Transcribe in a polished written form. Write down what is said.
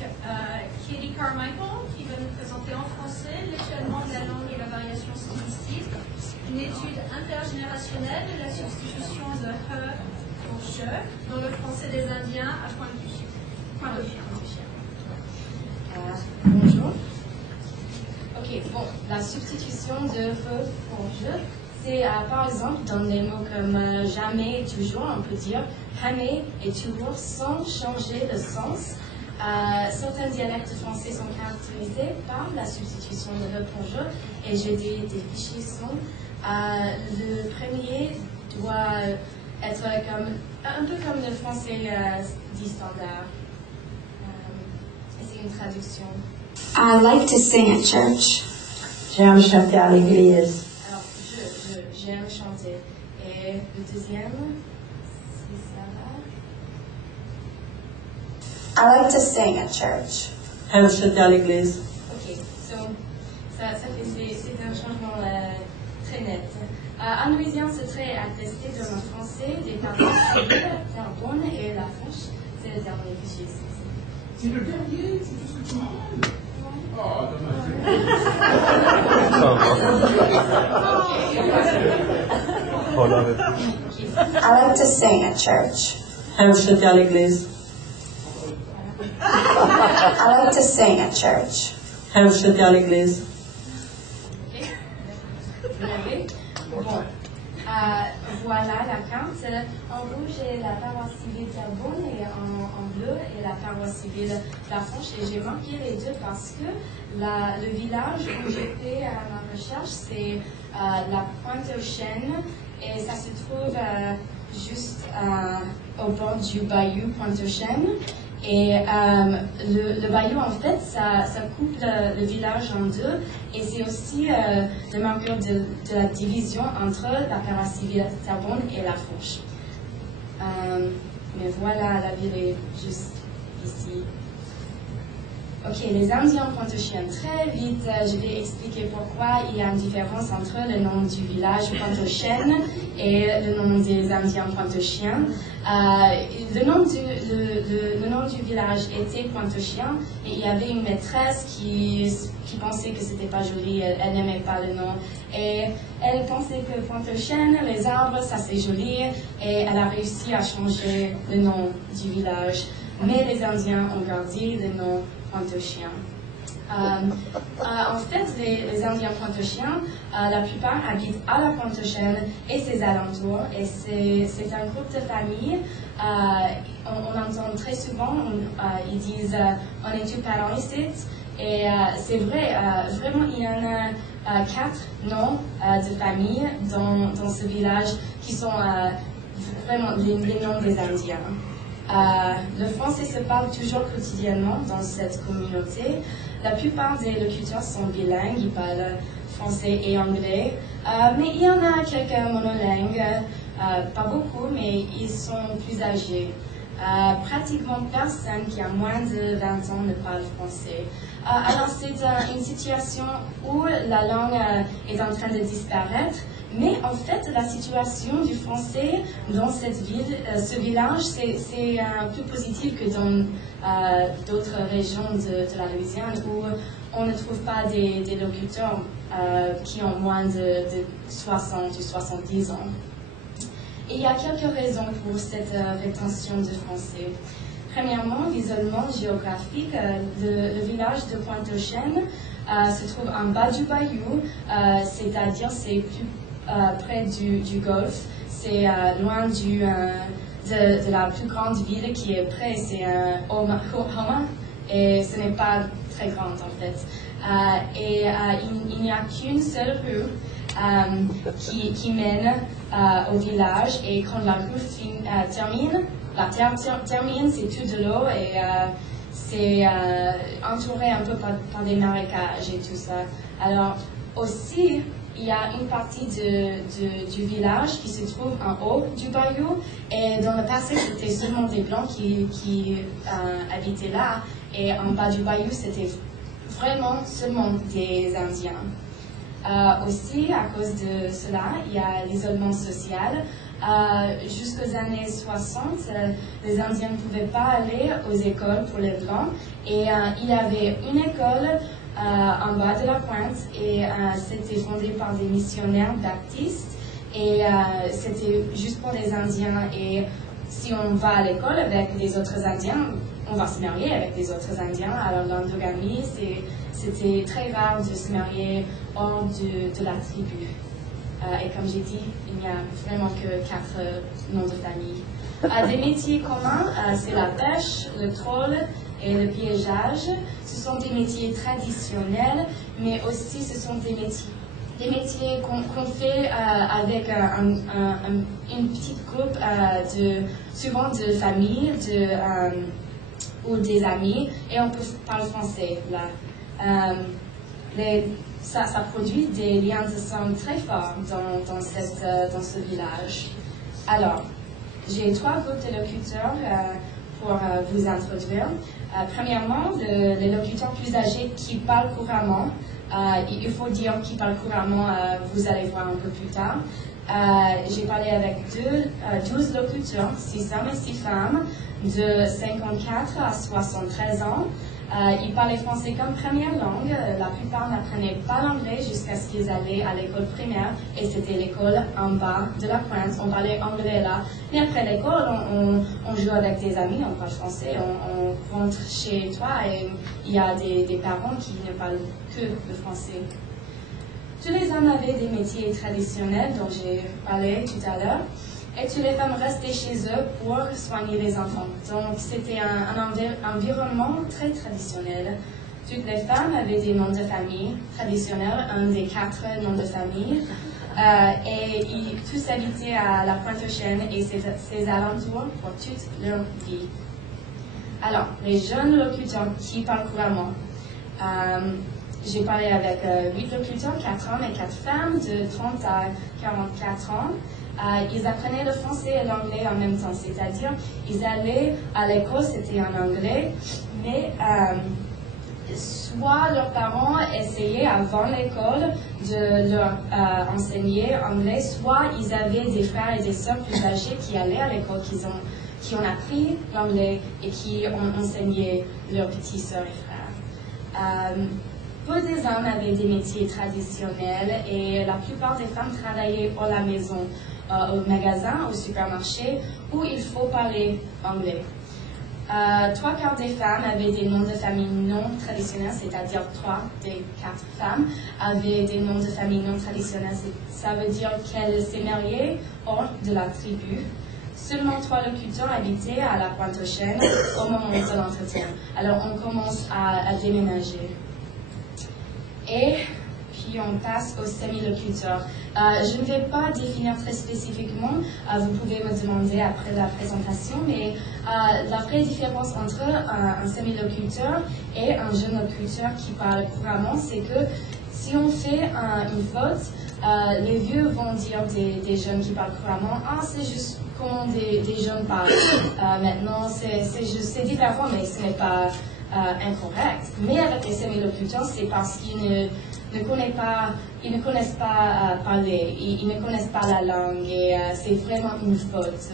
Katie Carmichael, qui va nous présenter en français l'échelonnement de la langue et la variation stylistique, une étude intergénérationnelle de la substitution de he pour je dans le français des Indiens à point de chien. Bonjour. Ok, bon, la substitution de he pour je, c'est par exemple dans des mots comme jamais et toujours, on peut dire jamais et toujours sans changer le sens. Certains dialectes français sont caractérisés par la substitution de he pour je, et j'ai des fichiers sons. Le premier doit être un peu comme le français dit standard. Et c'est une traduction. I like to sing at church. J'aime chanter à l'église. Alors, j'aime chanter. Et le deuxième, si ça va. I like to sing at church. J'aime chanter à l'église. Ok, so, c'est un changement très net. En louisien, ce trait est attesté dans le français des paroles civiles, Terrebonne et La Fourche. C'est le dernier fichier. C'est le dernier, c'est tout ce que tu demandes. Oh, dommage. I like to sing at church. J'aime chanter à l'église. I like to sing at church. J'aime chanter à l'église. Bon, voilà la carte. En rouge est la paroisse civile Terrebonne et en bleu est la paroisse civile La Fourche. Et j'ai marqué les deux parce que le village où j'ai fait ma recherche, c'est la Pointe-aux-Chênes et ça se trouve juste au bord du bayou Pointe-aux-Chênes. Et le bayou, en fait, ça coupe le village en deux et c'est aussi le marqueur de la division entre la paroisse civile Terrebonne et La Fourche. Mais voilà, la ville est juste ici. Ok, les Indiens Pointe-aux-Chênes. Très vite, je vais expliquer pourquoi il y a une différence entre le nom du village Pointe-aux-Chênes et le nom des Indiens Pointe-aux-Chênes. Le nom du village était Pointe-aux-Chênes et il y avait une maîtresse qui pensait que c'était pas joli, elle n'aimait pas le nom. Et elle pensait que Pointe-aux-Chênes, les arbres, ça c'est joli et elle a réussi à changer le nom du village. Mais les Indiens ont gardé le nom Pointe-aux-Chênes. En fait, les Indiens Pointe-aux-Chênes, la plupart habitent à la Pointe-aux-Chênes et ses alentours. Et c'est un groupe de familles. On entend très souvent, ils disent on est tous parents ici. Et c'est vrai, vraiment, il y en a 4 noms de familles dans ce village qui sont vraiment les noms des Indiens. Le français se parle toujours quotidiennement dans cette communauté. La plupart des locuteurs sont bilingues, ils parlent français et anglais. Mais il y en a quelques monolingues, pas beaucoup, mais ils sont plus âgés. Pratiquement personne qui a moins de 20 ans ne parle français. Alors c'est une situation où la langue est en train de disparaître. Mais en fait, la situation du français dans cette ville, ce village, c'est plus positif que dans d'autres régions de la Louisiane où on ne trouve pas des locuteurs qui ont moins de 60 ou 70 ans. Et il y a quelques raisons pour cette rétention de français. Premièrement, l'isolement géographique. Le village de Pointe-aux-Chênes se trouve en bas du bayou, c'est-à-dire c'est plus près du golfe, c'est loin de la plus grande ville qui est près, c'est Houma, et ce n'est pas très grand en fait. Il n'y a qu'une seule rue qui mène au village, et quand la rue termine, c'est tout de l'eau et c'est entouré un peu par des marécages et tout ça. Alors aussi, il y a une partie du village qui se trouve en haut du bayou, et dans le passé c'était seulement des blancs qui habitaient là, et en bas du bayou c'était vraiment seulement des Indiens. Aussi, à cause de cela, il y a l'isolement social. Jusqu'aux années 60, les Indiens ne pouvaient pas aller aux écoles pour les Blancs. Et il y avait une école en bas de la pointe et c'était fondé par des missionnaires baptistes. Et c'était juste pour les Indiens. Et si on va à l'école avec des autres Indiens, on va se marier avec des autres Indiens. Alors l'endogamie, c'était très rare de se marier hors de la tribu. Et comme j'ai dit, il n'y a vraiment que 4 noms de famille. Des métiers communs, c'est la pêche, le troll et le piégeage. Ce sont des métiers traditionnels, mais aussi ce sont des métiers qu'on fait avec une petite groupe souvent de familles ou des amis, et on peut parler français là. Ça produit des liens de sang très forts dans ce village. Alors, j'ai 3 groupes de locuteurs pour vous introduire. Premièrement, les locuteurs plus âgés qui parlent couramment. Il faut dire qu'ils parlent couramment, vous allez voir un peu plus tard. J'ai parlé avec 12 locuteurs, 6 hommes et 6 femmes, de 54 à 73 ans. Ils parlaient français comme première langue. La plupart n'apprenaient pas l'anglais jusqu'à ce qu'ils allaient à l'école primaire. Et c'était l'école en bas de la pointe. On parlait anglais là. Mais après l'école, on joue avec des amis, on parle français. On rentre chez toi et il y a des parents qui ne parlent que le français. Tous les hommes avaient des métiers traditionnels dont j'ai parlé tout à l'heure. Et toutes les femmes restaient chez eux pour soigner les enfants. Donc c'était un environnement très traditionnel. Toutes les femmes avaient des noms de famille traditionnels, un des 4 noms de famille. Et ils tous habitaient à la Pointe-aux-Chênes et ses alentours pour toute leur vie. Alors, les jeunes locuteurs qui parlent couramment. J'ai parlé avec 8 locuteurs, 4 hommes et 4 femmes de 30 à 44 ans. Ils apprenaient le français et l'anglais en même temps, c'est-à-dire ils allaient à l'école, c'était en anglais, mais soit leurs parents essayaient avant l'école de leur enseigner anglais, soit ils avaient des frères et des sœurs plus âgés qui allaient à l'école, qui ont appris l'anglais et qui ont enseigné leurs petits sœurs et frères. Peu des hommes avaient des métiers traditionnels et la plupart des femmes travaillaient pour la maison, au magasin, au supermarché, où il faut parler anglais. 3/4 des femmes avaient des noms de famille non traditionnels, c'est-à-dire 3 des 4 femmes avaient des noms de famille non traditionnels. Ça veut dire qu'elles s'est mariées hors de la tribu. Seulement 3 locuteurs habitaient à la Pointe-aux-Chênes au moment de l'entretien. Alors on commence à déménager. Et puis on passe aux semi-locuteurs. Je ne vais pas définir très spécifiquement, vous pouvez me demander après la présentation, mais la vraie différence entre un semi-locuteur et un jeune locuteur qui parle couramment, c'est que si on fait une faute, les vieux vont dire des jeunes qui parlent couramment, c'est juste comment des jeunes parlent. Maintenant, c'est différent, mais ce n'est pas incorrect. Mais avec les semi-locuteurs, c'est parce qu'ils ne connaissent pas parler, ils ne connaissent pas la langue et c'est vraiment une faute.